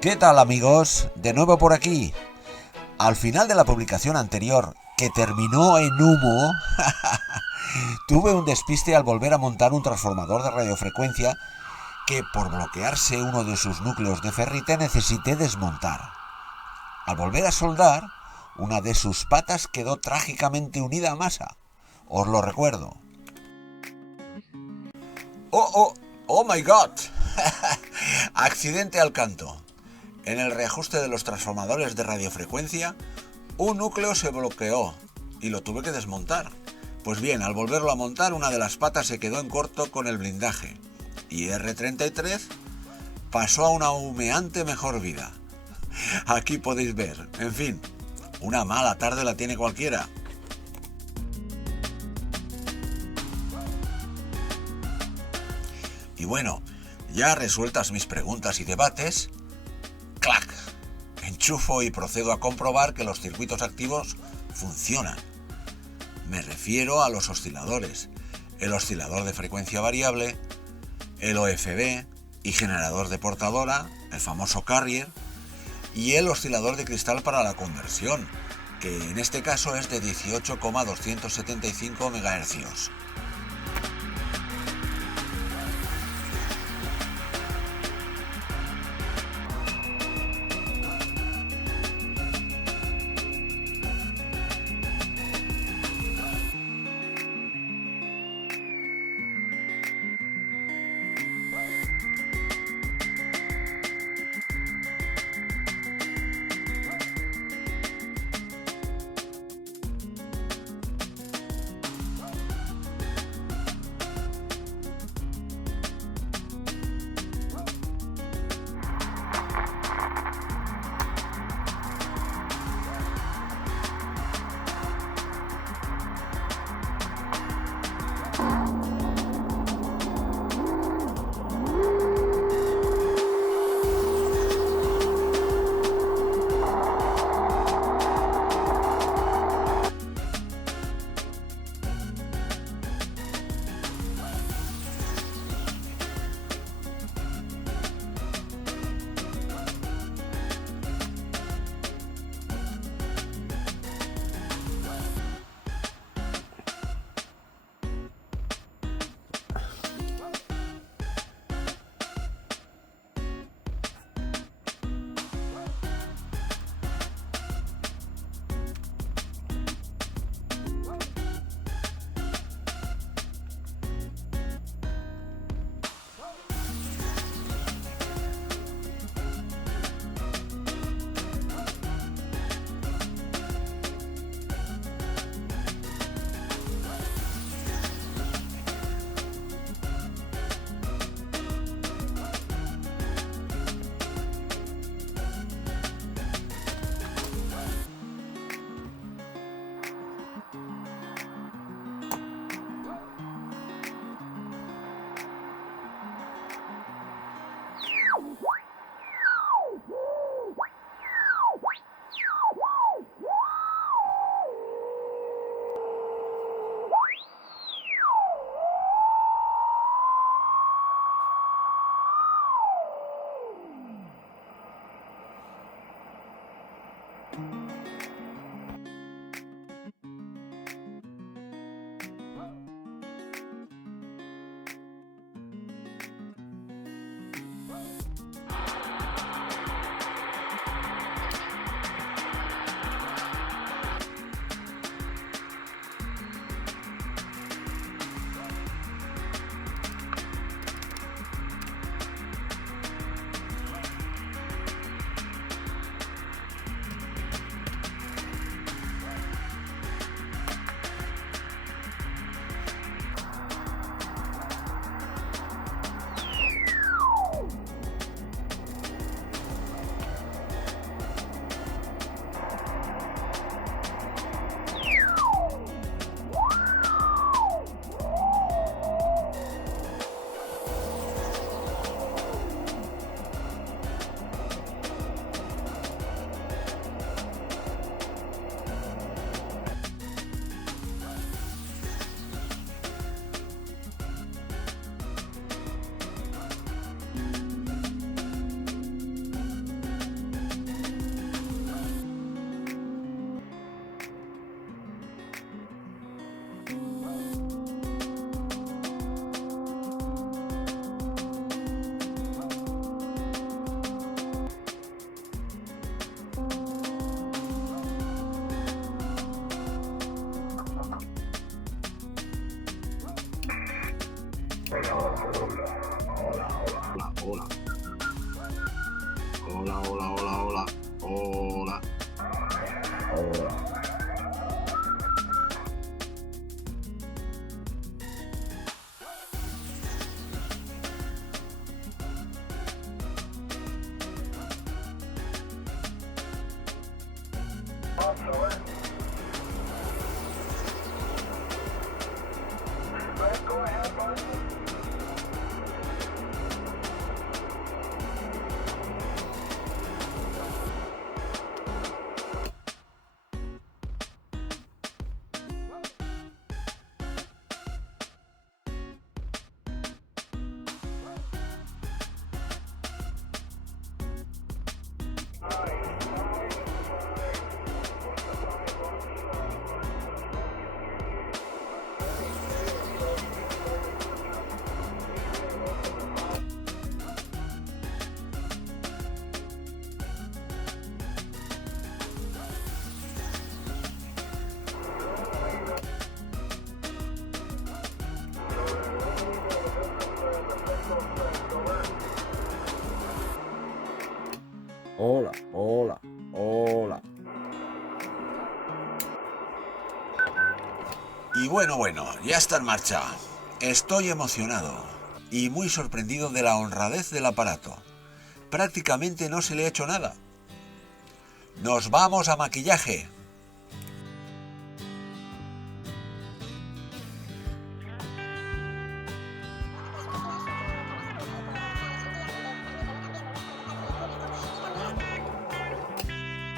¿Qué tal, amigos? De nuevo por aquí. Al final de la publicación anterior, que terminó en humo, tuve un despiste al volver a montar un transformador de radiofrecuencia que, por bloquearse uno de sus núcleos de ferrite, necesité desmontar. Al volver a soldar, una de sus patas quedó trágicamente unida a masa. Os lo recuerdo. ¡Oh my God! Accidente al canto. En el reajuste de los transformadores de radiofrecuencia, un núcleo se bloqueó y lo tuve que desmontar. Pues bien, al volverlo a montar, una de las patas se quedó en corto con el blindaje y R33 pasó a una humeante mejor vida. Aquí podéis ver, en fin, una mala tarde la tiene cualquiera. Y bueno, ya resueltas mis preguntas y debates, ¡clac! Enchufo y procedo a comprobar que los circuitos activos funcionan. Me refiero a los osciladores, el oscilador de frecuencia variable, el OFB y generador de portadora, el famoso carrier, y el oscilador de cristal para la conversión, que en este caso es de 18,275 MHz. Hola. Hola. Y bueno, ya está en marcha. Estoy emocionado y muy sorprendido de la honradez del aparato. Prácticamente no se le ha hecho nada. Nos vamos a maquillaje.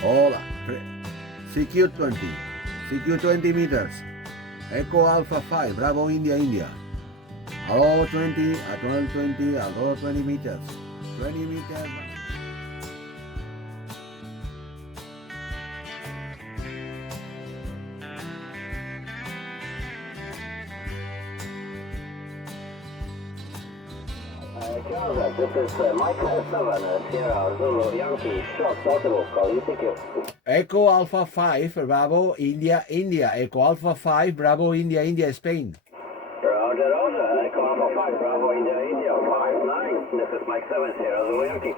Hola, CQ20 meters, Echo Alpha 5, Bravo India. Hello 20, at 1220, hello 20 meters, 20 meters. This is Mike 7, Sierra Zulu Yankee, short possible, call ECQ. Echo Alpha 5, Bravo India, Echo Alpha 5, Bravo India, Spain. Roger, Echo Alpha 5, Bravo India, 5-9. This is Mike 7, Sierra Zulu Yankee.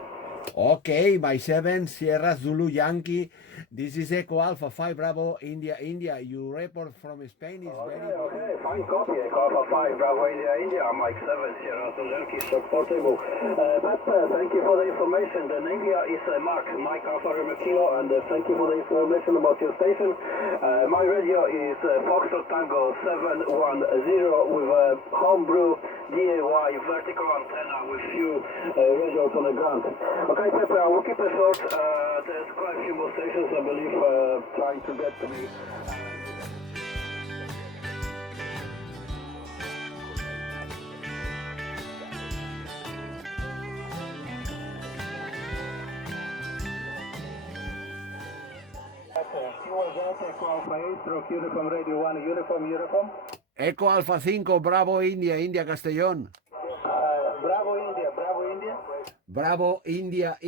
Okay, my 7, Sierra Zulu Yankee. This is Echo Alpha 5, Bravo India. Your report from Spain is very Okay, fine copy. Echo Alpha 5, Bravo India, Mike 7, Sierra Zulu Yankee, short portable. Pat, thank you for the information. The name here is Mark, Mike Alpha Rima Kilo, and thank you for the information about your station. My radio is Foxtrot Tango 710 with a homebrew DAY vertical antenna with few radios on the ground. Okay, Pepe, I will keep it short. There's quite a few more stations, I believe, trying to get to me. Echo Alpha 8, stroke Uniform Radio 1, Uniform. Echo Alpha 5, Bravo India, Castellón. Bravo India. Bravo India,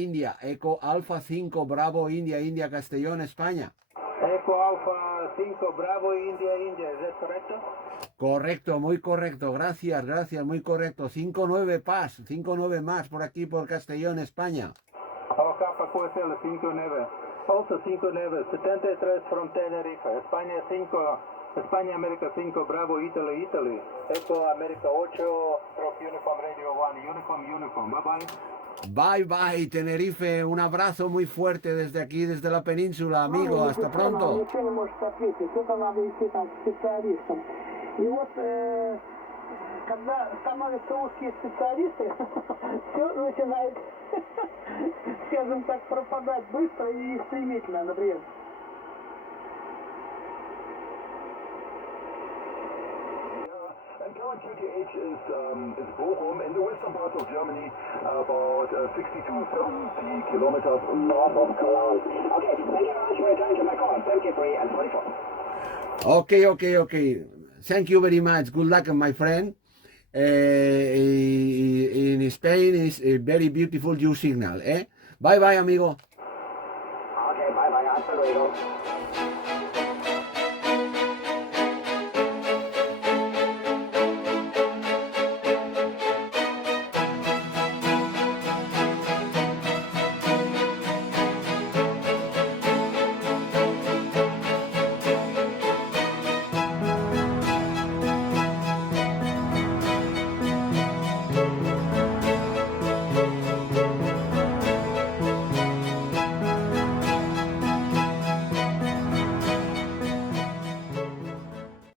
Echo Alpha 5, Bravo India, Castellón, España. Echo Alpha 5, Bravo India, ¿es that correcto? Correcto, muy correcto, gracias, muy correcto. 59 Paz, 59 más por aquí, por Castellón, España. Capa QSL 59, also 59, 73 from Tenerife, España América 5, Bravo Italy, Echo América 8, Stroke Uniform Radio 1, Uniform, Bye, Tenerife, un abrazo muy fuerte desde aquí, desde la península, amigo, hasta pronto. Ничего не может ответить. Это надо идти там к специалистам. И вот, когда становятся узкие специалисты, все начинает, скажем так, пропадать быстро и стремительно, например. QTH is Bochum in the western part of Germany, about 62-70 kilometers north of Cologne. Okay, thank you very much for returning my call. 23 and 44. Okay. Thank you very much. Good luck, my friend. In Spain is a very beautiful your signal. Bye, amigo. Okay, bye, hasta luego.